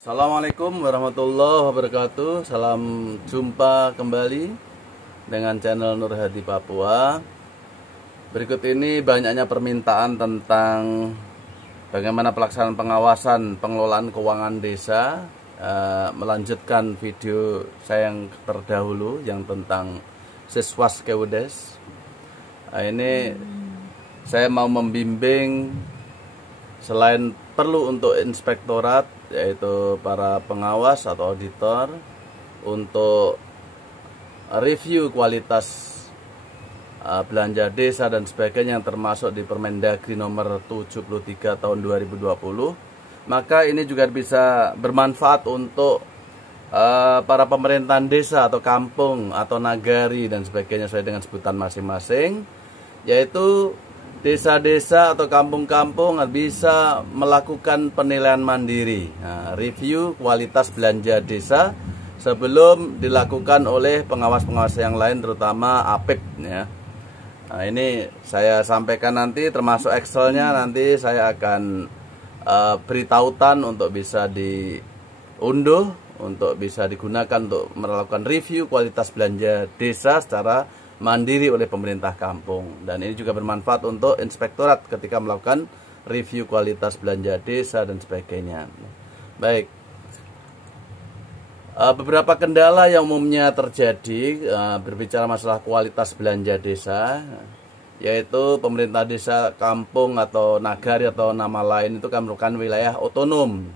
Assalamualaikum warahmatullahi wabarakatuh. Salam jumpa kembali dengan channel Nur Hadi Papua. Berikut ini banyaknya permintaan tentang bagaimana pelaksanaan pengawasan pengelolaan keuangan desa. Melanjutkan video saya yang terdahulu yang tentang Siswas Keudes. Ini saya mau membimbing selain perlu untuk inspektorat, yaitu para pengawas atau auditor, untuk review kualitas belanja desa dan sebagainya yang termasuk di Permendagri nomor 73 tahun 2020. Maka ini juga bisa bermanfaat untuk para pemerintahan desa atau kampung atau nagari dan sebagainya sesuai dengan sebutan masing-masing, yaitu desa-desa atau kampung-kampung bisa melakukan penilaian mandiri, review kualitas belanja desa sebelum dilakukan oleh pengawas-pengawas yang lain, terutama APIP ya. Nah, ini saya sampaikan nanti, termasuk Excelnya nanti saya akan beri tautan untuk bisa diunduh, untuk bisa digunakan untuk melakukan review kualitas belanja desa secara mandiri oleh pemerintah kampung. Dan ini juga bermanfaat untuk inspektorat ketika melakukan review kualitas belanja desa dan sebagainya. Baik, beberapa kendala yang umumnya terjadi berbicara masalah kualitas belanja desa, yaitu pemerintah desa, kampung atau nagari atau nama lain itu kan merupakan wilayah otonom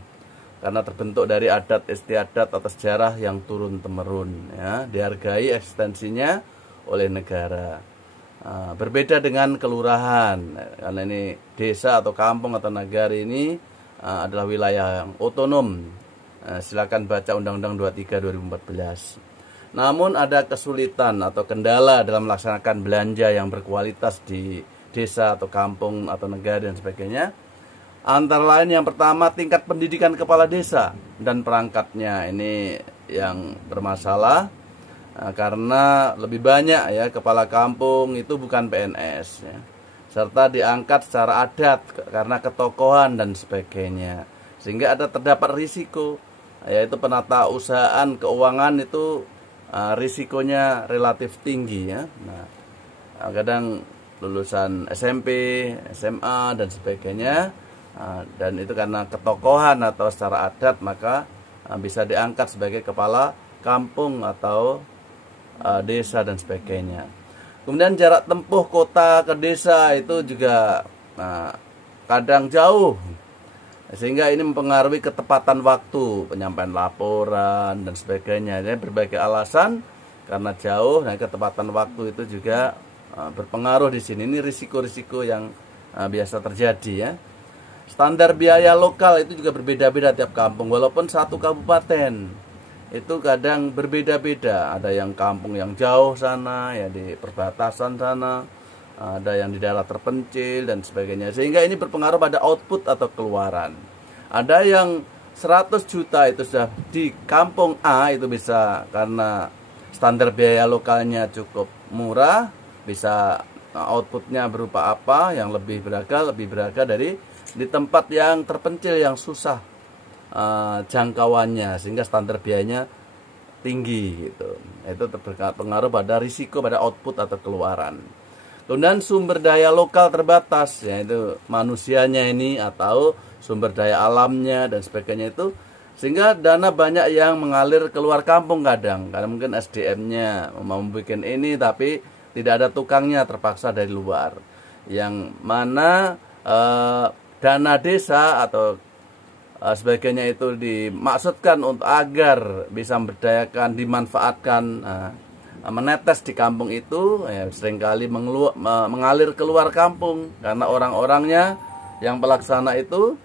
karena terbentuk dari adat istiadat atau sejarah yang turun-temurun ya, dihargai eksistensinya oleh negara. Berbeda dengan kelurahan, karena ini desa atau kampung atau nagari ini adalah wilayah yang otonom. Silakan baca Undang-Undang 23 2014. Namun ada kesulitan atau kendala dalam melaksanakan belanja yang berkualitas di desa atau kampung atau negara dan sebagainya. Antara lain yang pertama, tingkat pendidikan kepala desa dan perangkatnya ini yang bermasalah. Karena lebih banyak ya kepala kampung itu bukan PNS ya, serta diangkat secara adat karena ketokohan dan sebagainya, sehingga terdapat risiko, yaitu penata usahaan keuangan itu risikonya relatif tinggi ya. Nah, kadang lulusan SMP, SMA dan sebagainya, dan itu karena ketokohan atau secara adat maka bisa diangkat sebagai kepala kampung atau desa dan sebagainya. Kemudian jarak tempuh kota ke desa itu juga kadang jauh, sehingga ini mempengaruhi ketepatan waktu penyampaian laporan dan sebagainya. Jadi berbagai alasan karena jauh, nah ketepatan waktu itu juga berpengaruh di sini. Ini risiko-risiko yang biasa terjadi ya. Standar biaya lokal itu juga berbeda-beda tiap kampung, walaupun satu kabupaten itu kadang berbeda-beda. Ada yang kampung yang jauh sana ya, di perbatasan sana, ada yang di daerah terpencil dan sebagainya, sehingga ini berpengaruh pada output atau keluaran. Ada yang 100 juta itu sudah di kampung A, itu bisa karena standar biaya lokalnya cukup murah, bisa outputnya berupa apa yang lebih berharga dari di tempat yang terpencil yang susah jangkauannya, sehingga standar biayanya tinggi gitu. Itu berpengaruh pada risiko pada output atau keluaran. Kemudian sumber daya lokal terbatas, yaitu manusianya ini atau sumber daya alamnya dan sebagainya itu, sehingga dana banyak yang mengalir keluar kampung kadang, karena mungkin SDM-nya mau membuat ini tapi tidak ada tukangnya, terpaksa dari luar, yang mana dana desa atau sebagainya itu dimaksudkan untuk agar bisa memberdayakan, dimanfaatkan, menetes di kampung itu ya, seringkali mengalir keluar kampung karena orang-orangnya yang pelaksana itu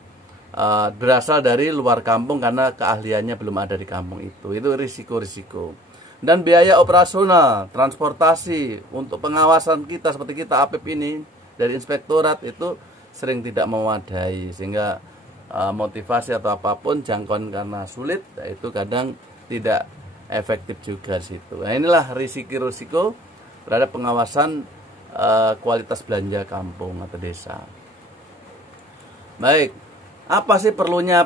berasal dari luar kampung karena keahliannya belum ada di kampung itu. Itu risiko-risiko. Dan biaya operasional transportasi untuk pengawasan kita seperti kita APIP ini dari inspektorat itu sering tidak memadai, sehingga motivasi atau apapun jangkauan karena sulit, itu kadang tidak efektif juga di situ. Nah, inilah risiko-risiko terhadap pengawasan kualitas belanja kampung atau desa. Baik, apa sih perlunya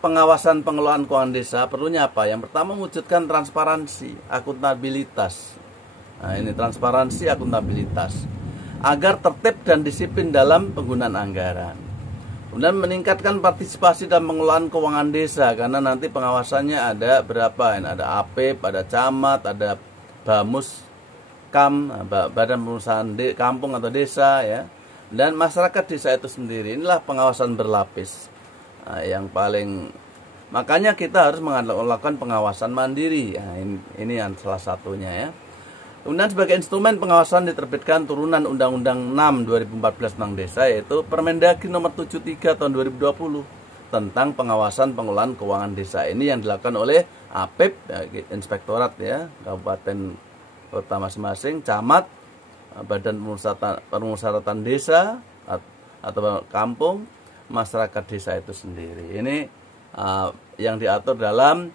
pengawasan pengelolaan keuangan desa perlunya apa? Yang pertama mewujudkan transparansi, akuntabilitas. Nah, ini transparansi, akuntabilitas agar tertib dan disiplin dalam penggunaan anggaran. Kemudian meningkatkan partisipasi dalam pengelolaan keuangan desa, karena nanti pengawasannya ada berapa? Ini ada APIP, ada camat, ada Bamus, Badan Pengurusan Kampung atau Desa, ya, dan masyarakat desa itu sendiri. Inilah pengawasan berlapis. Nah, yang paling, makanya kita harus melakukan pengawasan mandiri. Nah, ini yang salah satunya, ya. Kemudian sebagai instrumen pengawasan diterbitkan turunan Undang-Undang 6 2014 tentang desa, yaitu Permendagri nomor 73 tahun 2020 tentang pengawasan pengelolaan keuangan desa. Ini yang dilakukan oleh APIP, inspektorat, ya, kabupaten kota masing-masing, camat, badan permusyawaratan desa atau kampung, masyarakat desa itu sendiri. Ini yang diatur dalam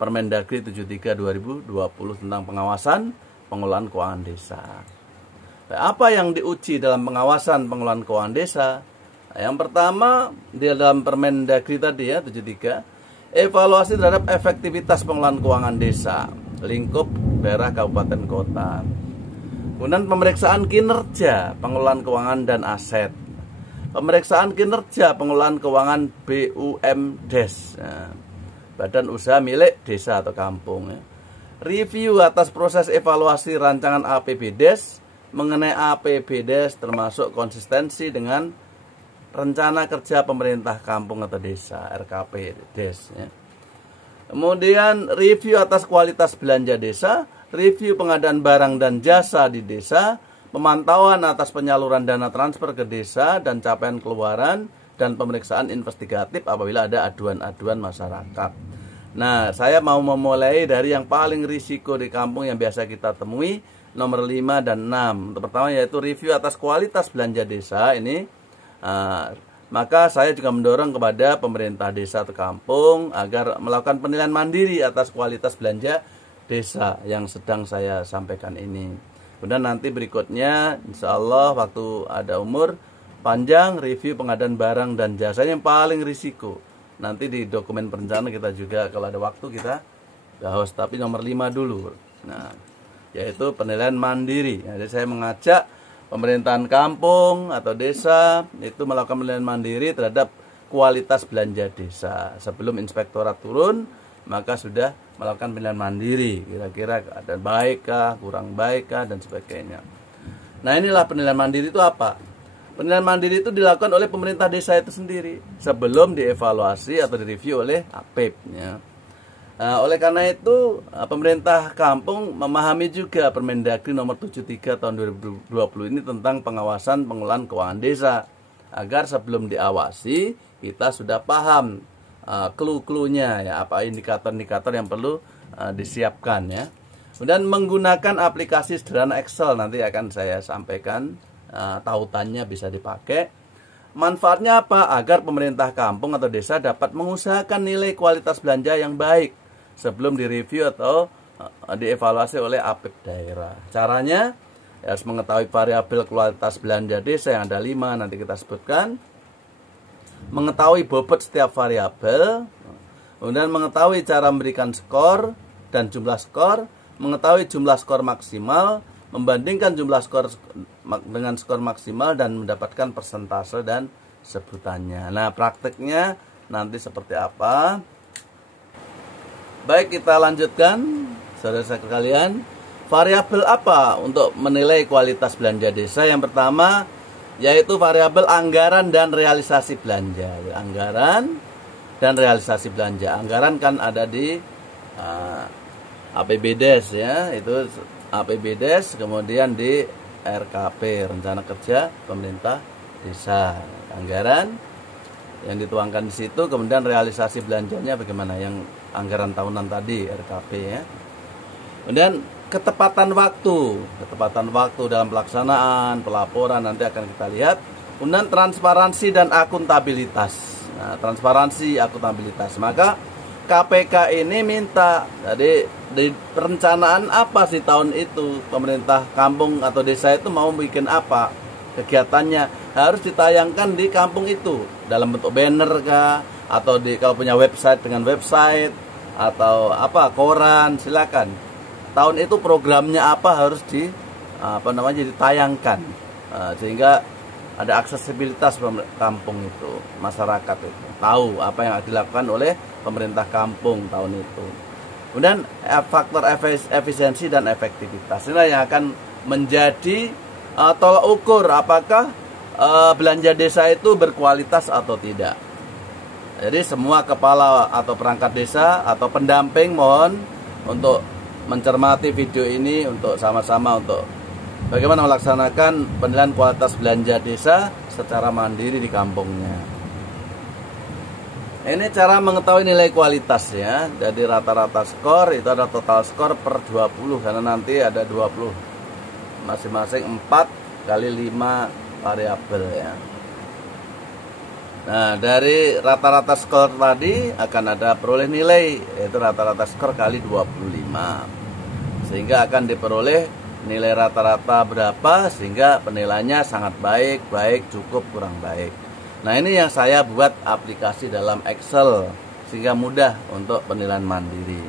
Permendagri 73 2020 tentang pengawasan pengelolaan keuangan desa. Apa yang diuji dalam pengawasan pengelolaan keuangan desa? Yang pertama, di dalam Permendagri tadi, ya, 73, evaluasi terhadap efektivitas pengelolaan keuangan desa, lingkup daerah kabupaten kota. Kemudian pemeriksaan kinerja pengelolaan keuangan dan aset. Pemeriksaan kinerja pengelolaan keuangan BUMDes, ya, badan usaha milik desa atau kampung, ya. Review atas proses evaluasi rancangan APBDes mengenai APBDes termasuk konsistensi dengan rencana kerja pemerintah kampung atau desa RKPDes, ya. Kemudian review atas kualitas belanja desa, review pengadaan barang dan jasa di desa, pemantauan atas penyaluran dana transfer ke desa dan capaian keluaran, dan pemeriksaan investigatif apabila ada aduan-aduan masyarakat. Nah, saya mau memulai dari yang paling risiko di kampung yang biasa kita temui, nomor 5 dan 6. Untuk pertama yaitu review atas kualitas belanja desa ini. Maka saya juga mendorong kepada pemerintah desa atau kampung agar melakukan penilaian mandiri atas kualitas belanja desa yang sedang saya sampaikan ini. Kemudian nanti berikutnya, insya Allah waktu ada umur panjang, review pengadaan barang dan jasa yang paling risiko. Nanti di dokumen perencanaan kita juga kalau ada waktu kita bahas, tapi nomor 5 dulu. Nah, yaitu penilaian mandiri. Jadi saya mengajak pemerintahan kampung atau desa itu melakukan penilaian mandiri terhadap kualitas belanja desa. Sebelum inspektorat turun, maka sudah melakukan penilaian mandiri. Kira-kira ada baikkah, kurang baikkah, dan sebagainya. Nah, inilah penilaian mandiri itu apa? Penilaian mandiri itu dilakukan oleh pemerintah desa itu sendiri sebelum dievaluasi atau direview oleh APIP, ya. Oleh karena itu pemerintah kampung memahami juga Permendagri nomor 73 tahun 2020 ini tentang pengawasan pengelolaan keuangan desa, agar sebelum diawasi kita sudah paham clue-cluenya, ya, apa indikator-indikator yang perlu disiapkan, ya. Kemudian menggunakan aplikasi sederhana Excel, nanti akan saya sampaikan tautannya bisa dipakai. Manfaatnya apa? Agar pemerintah kampung atau desa dapat mengusahakan nilai kualitas belanja yang baik sebelum direview atau dievaluasi oleh APIP daerah. Caranya harus mengetahui variabel kualitas belanja desa yang ada 5, nanti kita sebutkan. Mengetahui bobot setiap variabel, kemudian mengetahui cara memberikan skor dan jumlah skor, mengetahui jumlah skor maksimal, membandingkan jumlah skor dengan skor maksimal dan mendapatkan persentase dan sebutannya. Nah, prakteknya nanti seperti apa? Baik, kita lanjutkan, saudara-saudara sekalian. Variabel apa untuk menilai kualitas belanja desa? Yang pertama yaitu variabel anggaran dan realisasi belanja. Anggaran dan realisasi belanja. Anggaran kan ada di APBDes, ya, itu APBDes, kemudian di RKP, rencana kerja pemerintah desa. Anggaran yang dituangkan di situ, kemudian realisasi belanjanya bagaimana, yang anggaran tahunan tadi RKP, ya. Kemudian ketepatan waktu dalam pelaksanaan, pelaporan nanti akan kita lihat. Kemudian transparansi dan akuntabilitas. Nah, transparansi, akuntabilitas. Maka KPK ini minta, jadi di perencanaan apa sih tahun itu, pemerintah kampung atau desa itu mau bikin apa kegiatannya, harus ditayangkan di kampung itu dalam bentuk banner kah, atau kalau punya website dengan website atau apa koran, silakan. Tahun itu programnya apa harus ditayangkan, sehingga ada aksesibilitas kampung itu, masyarakat itu tahu apa yang dilakukan oleh pemerintah kampung tahun itu. Kemudian faktor efisiensi dan efektivitas ini yang akan menjadi tolak ukur apakah belanja desa itu berkualitas atau tidak. Jadi semua kepala atau perangkat desa atau pendamping mohon untuk mencermati video ini untuk sama-sama untuk bagaimana melaksanakan penilaian kualitas belanja desa secara mandiri di kampungnya. Ini cara mengetahui nilai kualitas ya. Jadi rata-rata skor itu ada total skor per 20 karena nanti ada 20 masing-masing 4 kali 5 variabel ya. Nah, dari rata-rata skor tadi akan ada peroleh nilai, yaitu rata-rata skor kali 25. Sehingga akan diperoleh nilai rata-rata berapa, sehingga penilaiannya sangat baik, baik, cukup, kurang baik. Nah, ini yang saya buat aplikasi dalam Excel, sehingga mudah untuk penilaian mandiri.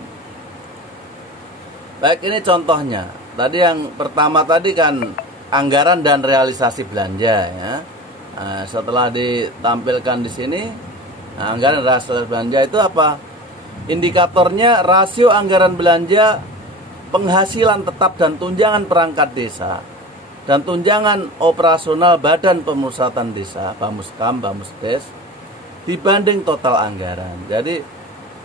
Baik, ini contohnya. Tadi yang pertama tadi kan anggaran dan realisasi belanja ya. Nah, setelah ditampilkan di sini, anggaran dan realisasi belanja itu apa? Indikatornya rasio anggaran belanja, penghasilan tetap dan tunjangan perangkat desa, dan tunjangan operasional Badan Pemusatan Desa, Bamuskam, Bamusdes, dibanding total anggaran. Jadi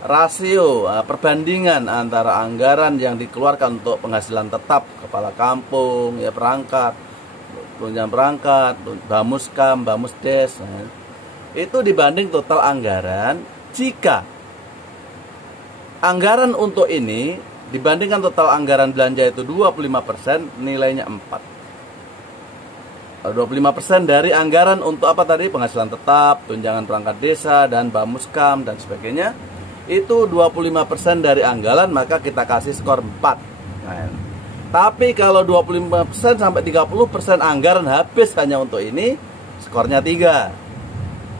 rasio perbandingan antara anggaran yang dikeluarkan untuk penghasilan tetap kepala kampung, ya perangkat, tunjangan perangkat, Bamuskam, Bamusdes, itu dibanding total anggaran. Jika anggaran untuk ini dibandingkan total anggaran belanja itu 25%, nilainya 4. 25% dari anggaran untuk apa tadi? Penghasilan tetap, tunjangan perangkat desa, dan Bamuskam, dan sebagainya. Itu 25% dari anggaran, maka kita kasih skor 4. Nah, tapi kalau 25% sampai 30% anggaran habis hanya untuk ini, skornya 3.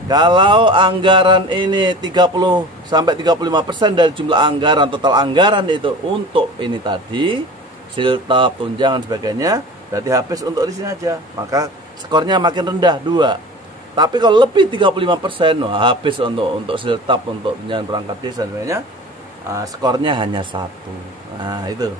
Kalau anggaran ini 30 sampai 35% dari jumlah anggaran, total anggaran itu untuk ini tadi, siltap, tunjangan, sebagainya, berarti habis untuk di sini aja. Maka skornya makin rendah, 2. Tapi kalau lebih 35%, habis untuk siltap, untuk tunjangan perangkat desa, sebagainya, skornya hanya 1. Nah, itu.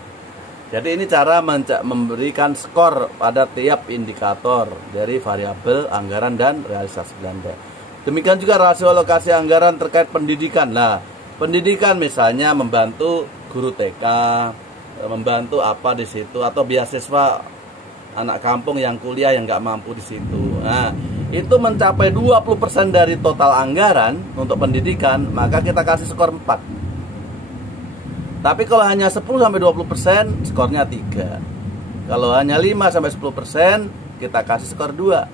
Jadi ini cara memberikan skor pada tiap indikator dari variabel anggaran dan realisasi belanja. Demikian juga rasio alokasi anggaran terkait pendidikan. Nah, pendidikan misalnya membantu guru TK, membantu apa di situ, atau beasiswa anak kampung yang kuliah yang nggak mampu di situ. Nah, itu mencapai 20% dari total anggaran untuk pendidikan, maka kita kasih skor 4. Tapi kalau hanya 10-20%, skornya 3. Kalau hanya 5-10%, kita kasih skor 2.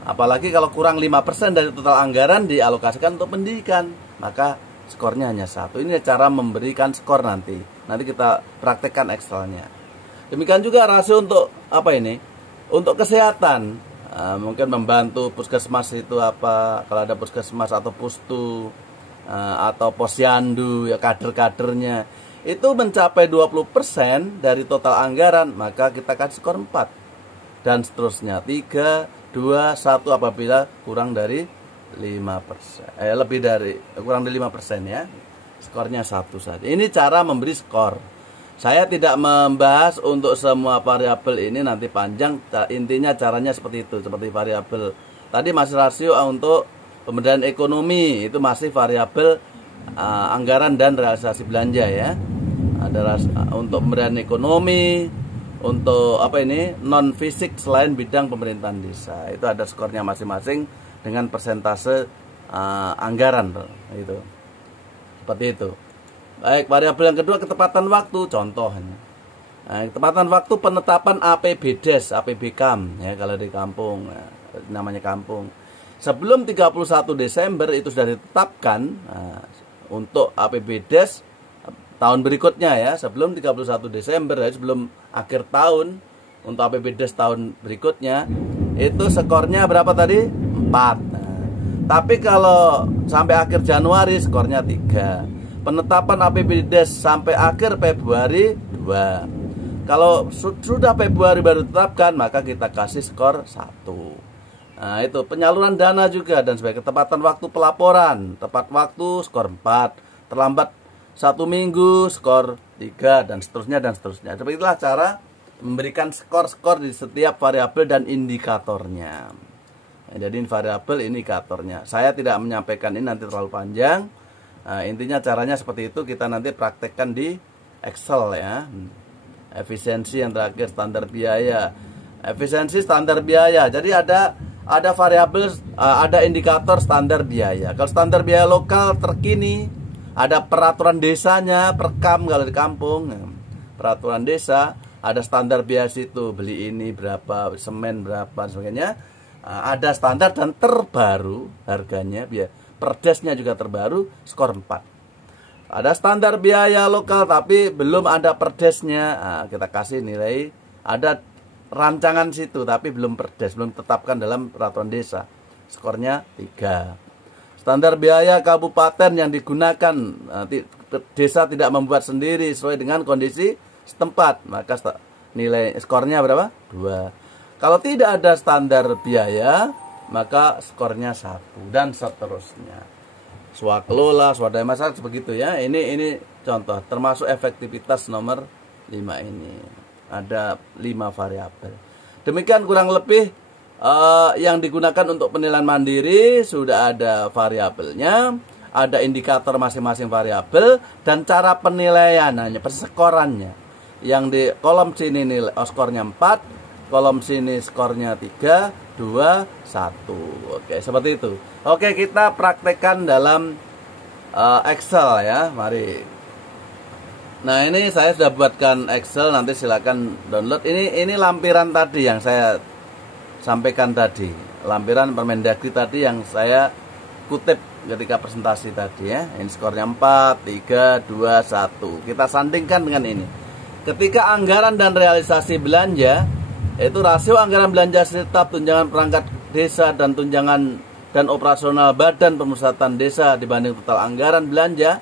Apalagi kalau kurang 5% dari total anggaran dialokasikan untuk pendidikan, maka skornya hanya 1. Ini cara memberikan skor nanti. Nanti kita praktekkan Excelnya. Demikian juga rasio untuk apa ini? Untuk kesehatan. Mungkin membantu puskesmas itu apa? Kalau ada puskesmas atau pustu atau posyandu ya, kader-kadernya itu mencapai 20% dari total anggaran, maka kita kasih skor 4. Dan seterusnya 3, 2, 1 apabila kurang dari 5%. Kurang dari 5% ya. Skornya 1 saja. Ini cara memberi skor. Saya tidak membahas untuk semua variabel ini, nanti panjang. Intinya caranya seperti itu, seperti variabel. Tadi masih rasio untuk pemberdayaan ekonomi, itu masih variabel anggaran dan realisasi belanja ya. Ada untuk pemberdayaan ekonomi, untuk apa ini non fisik selain bidang pemerintahan desa, itu ada skornya masing-masing dengan persentase anggaran itu. Seperti itu. Baik, variabel yang kedua ketepatan waktu, contohnya. Nah, ketepatan waktu penetapan APBDes, APBKam ya kalau di kampung, namanya kampung. Sebelum 31 Desember itu sudah ditetapkan untuk APBDes tahun berikutnya ya, sebelum 31 Desember ya, sebelum akhir tahun untuk APBDes tahun berikutnya itu skornya berapa tadi? 4. Tapi kalau sampai akhir Januari skornya 3. Penetapan APBDes sampai akhir Februari 2. Kalau sudah Februari baru ditetapkan, maka kita kasih skor 1. Nah itu penyaluran dana juga, dan sebagai ketepatan waktu pelaporan, tepat waktu skor 4, terlambat 1 minggu skor 3, dan seterusnya dan seterusnya. Itulah cara memberikan skor-skor di setiap variabel dan indikatornya. Nah, jadi variabel indikatornya. Saya tidak menyampaikan ini, nanti terlalu panjang. Nah, intinya caranya seperti itu, kita nanti praktekkan di Excel ya. Efisiensi yang terakhir, standar biaya. Efisiensi standar biaya. Jadi ada variabel, ada indikator standar biaya. Kalau standar biaya lokal terkini, ada peraturan desanya, perkam kalau di kampung. Peraturan desa, ada standar biaya situ, beli ini berapa, semen berapa, sebagainya. Ada standar dan terbaru harganya, perdesnya juga terbaru, skor 4. Ada standar biaya lokal tapi belum ada perdesnya, kita kasih nilai, ada rancangan situ tapi belum perdes, belum tetapkan dalam peraturan desa, skornya 3. Standar biaya kabupaten yang digunakan, desa tidak membuat sendiri sesuai dengan kondisi setempat, maka nilai skornya berapa? 2. Kalau tidak ada standar biaya, maka skornya 1, dan seterusnya. Swakelola, swadaya masyarakat, begitu ya. Ini contoh, termasuk efektivitas nomor 5 ini. Ada 5 variabel. Demikian kurang lebih yang digunakan untuk penilaian mandiri. Sudah ada variabelnya, ada indikator masing-masing variabel, dan cara penilaiannya, persekorannya. Yang di kolom sini nilai skornya 4, kolom sini skornya 3, 2, 1. Oke, seperti itu. Oke, kita praktekkan dalam Excel ya. Mari. Nah, ini saya sudah buatkan Excel, nanti silakan download. Ini lampiran tadi yang saya sampaikan tadi. Lampiran Permendagri tadi yang saya kutip ketika presentasi tadi ya. Ini skornya 4, 3, 2, 1. Kita sandingkan dengan ini. Ketika anggaran dan realisasi belanja, itu rasio anggaran belanja tetap, tunjangan perangkat desa, dan tunjangan dan operasional badan pemusatan desa dibanding total anggaran belanja.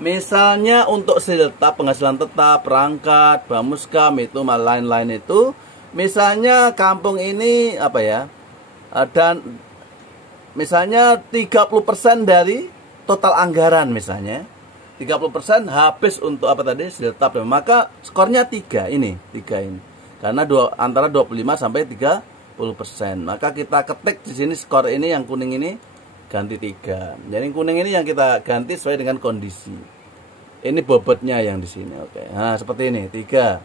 Misalnya untuk siltap, penghasilan tetap, perangkat, bamuskam, itu lain-lain itu. Misalnya kampung ini apa ya? Dan misalnya 30% dari total anggaran misalnya. 30% habis untuk apa tadi? Siltap. Maka skornya 3 ini. Karena antara 25 sampai 30%. Maka kita ketik di sini skor ini, yang kuning ini ganti 3. Jadi kuning ini yang kita ganti sesuai dengan kondisi. Ini bobotnya yang di sini. Oke. Nah, seperti ini 3.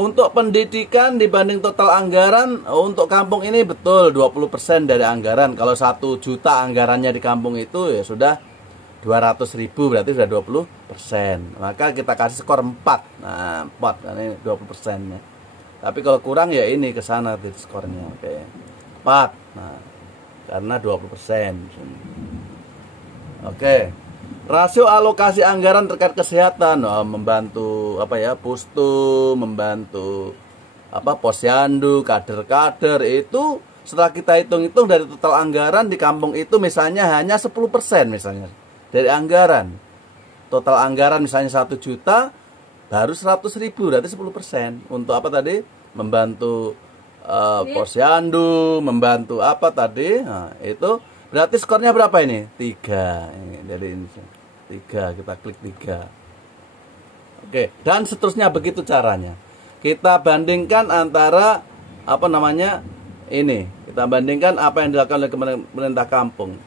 Untuk pendidikan dibanding total anggaran, untuk kampung ini betul 20% dari anggaran. Kalau 1 juta anggarannya di kampung itu ya sudah 200.000, berarti sudah 20%. Maka kita kasih skor 4. Nah, 4 ini 20% ya. Tapi kalau kurang ya ini ke sana skornya. Oke. 4. Nah, karena 20%. Oke. Rasio alokasi anggaran terkait kesehatan, membantu apa ya? Pustu, membantu apa? Posyandu, kader-kader itu setelah kita hitung-hitung dari total anggaran di kampung itu misalnya hanya 10% misalnya dari anggaran. Total anggaran misalnya 1 juta, baru 100.000, berarti 10%. Untuk apa tadi? Membantu posyandu, membantu apa tadi? Nah, itu berarti skornya berapa ini? 3. Ini dari ini 3, kita klik 3. Oke, dan seterusnya begitu caranya. Kita bandingkan antara apa namanya? Ini. Kita bandingkan apa yang dilakukan oleh pemerintah kampung.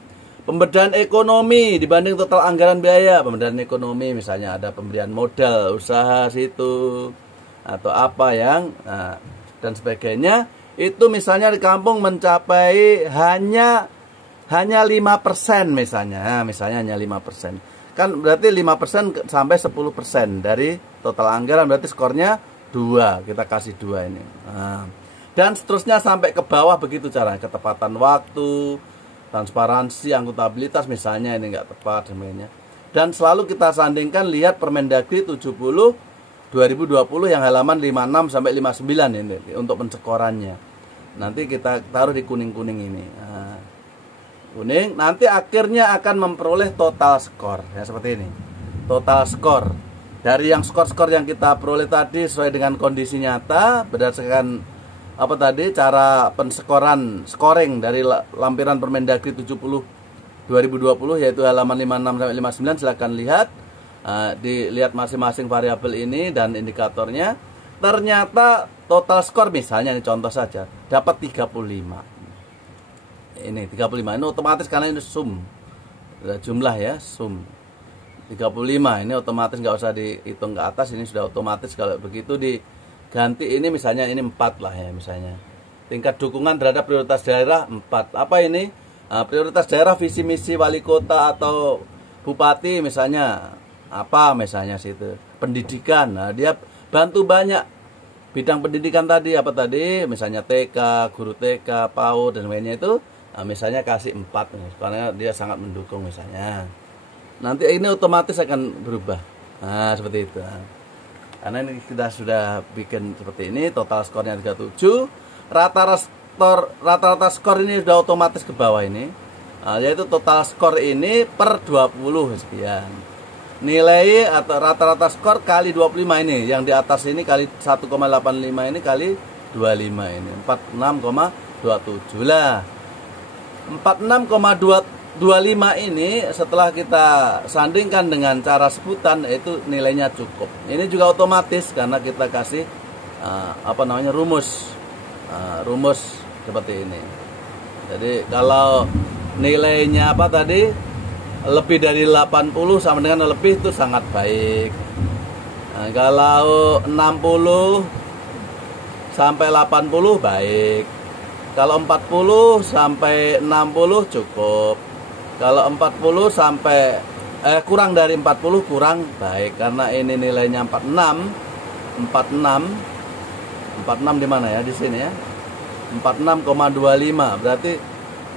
Pemberdayaan ekonomi dibanding total anggaran biaya. Pemberdayaan ekonomi misalnya ada pemberian modal usaha situ, atau apa yang dan sebagainya, itu misalnya di kampung mencapai hanya 5% misalnya. Nah, misalnya hanya 5%. Kan berarti 5% sampai 10% dari total anggaran, berarti skornya 2. Kita kasih 2 ini. Nah, dan seterusnya sampai ke bawah begitu caranya. Ketepatan waktu, transparansi, akuntabilitas misalnya ini enggak tepat sebenarnya. Dan selalu kita sandingkan, lihat Permendagri 70 2020 yang halaman 56 sampai 59 ini untuk pencekorannya. Nanti kita taruh di kuning-kuning ini. Nah, kuning, nanti akhirnya akan memperoleh total skor ya, seperti ini. Total skor dari yang skor-skor yang kita peroleh tadi sesuai dengan kondisi nyata berdasarkan apa tadi cara scoring dari lampiran Permendagri 70 2020 yaitu halaman 56 sampai 59. Silakan lihat, dilihat masing-masing variabel ini dan indikatornya. Ternyata total skor misalnya ini contoh saja dapat 35. Ini 35 ini otomatis karena ini sum jumlah ya, sum 35 ini otomatis nggak usah dihitung ke atas, ini sudah otomatis. Kalau begitu diganti ini misalnya ini 4 lah ya, misalnya tingkat dukungan terhadap prioritas daerah 4. Apa ini? Prioritas daerah visi misi wali kota atau bupati misalnya apa, misalnya situ pendidikan. Nah, dia bantu banyak bidang pendidikan tadi, apa tadi misalnya TK, guru TK, PAUD dan lainnya itu. Nah, misalnya kasih 4 karena dia sangat mendukung misalnya. Nanti ini otomatis akan berubah. Nah, seperti itu. Karena ini kita sudah bikin seperti ini, total skornya 37. Rata-rata skor ini sudah otomatis ke bawah ini. Nah, yaitu total skor ini per 20 sekian. Nilai atau rata-rata skor kali 25 ini, yang di atas ini kali 1,85 ini kali 25 ini, 46,27 lah. 46,25 ini setelah kita sandingkan dengan cara sebutan itu nilainya cukup. Ini juga otomatis karena kita kasih rumus seperti ini. Jadi kalau nilainya apa tadi lebih dari 80 sama dengan lebih itu sangat baik. Nah, kalau 60 sampai 80 baik. Kalau 40 sampai 60 cukup. Kalau 40 sampai kurang dari 40 kurang baik karena ini nilainya 46 di mana ya, di sini ya. 46,25 berarti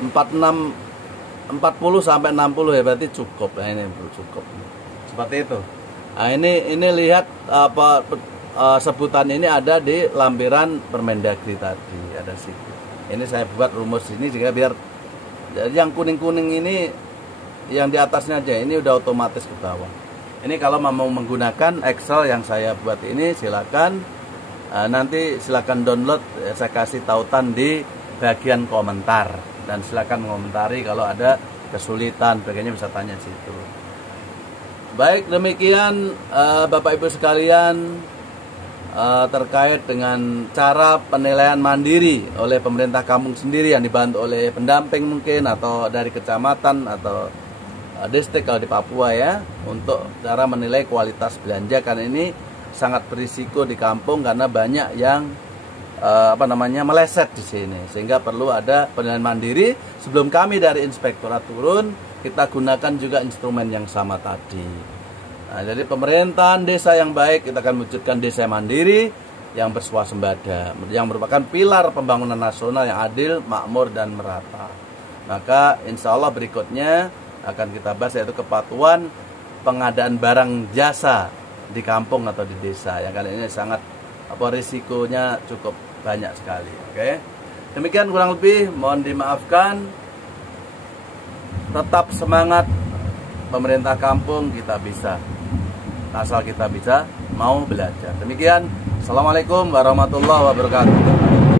40 sampai 60 ya, berarti cukup. Nah, ini cukup. Seperti itu. Nah, ini lihat apa sebutan ini ada di lampiran Permendagri tadi, ada situ. Ini saya buat rumus ini juga biar jadi yang kuning-kuning ini yang di atasnya aja ini udah otomatis ke bawah. Ini kalau mau menggunakan Excel yang saya buat ini silakan, nanti silakan download, saya kasih tautan di bagian komentar dan silakan mengomentari kalau ada kesulitan sebagainya bisa tanya situ. Baik, demikian Bapak Ibu sekalian terkait dengan cara penilaian mandiri oleh pemerintah kampung sendiri yang dibantu oleh pendamping mungkin atau dari kecamatan atau distrik kalau di Papua ya, untuk cara menilai kualitas belanja. Karena ini sangat berisiko di kampung karena banyak yang meleset di sini, sehingga perlu ada penilaian mandiri. Sebelum kami dari inspektorat turun, kita gunakan juga instrumen yang sama tadi. Nah, jadi pemerintahan desa yang baik, kita akan wujudkan desa mandiri yang berswasembada, yang merupakan pilar pembangunan nasional yang adil, makmur, dan merata. Maka insya Allah berikutnya akan kita bahas yaitu kepatuhan pengadaan barang jasa di kampung atau di desa, yang kali ini sangat risikonya cukup banyak sekali. Oke, demikian kurang lebih, mohon dimaafkan. Tetap semangat, pemerintah kampung kita bisa, asal kita bisa mau belajar. Demikian, assalamualaikum warahmatullahi wabarakatuh.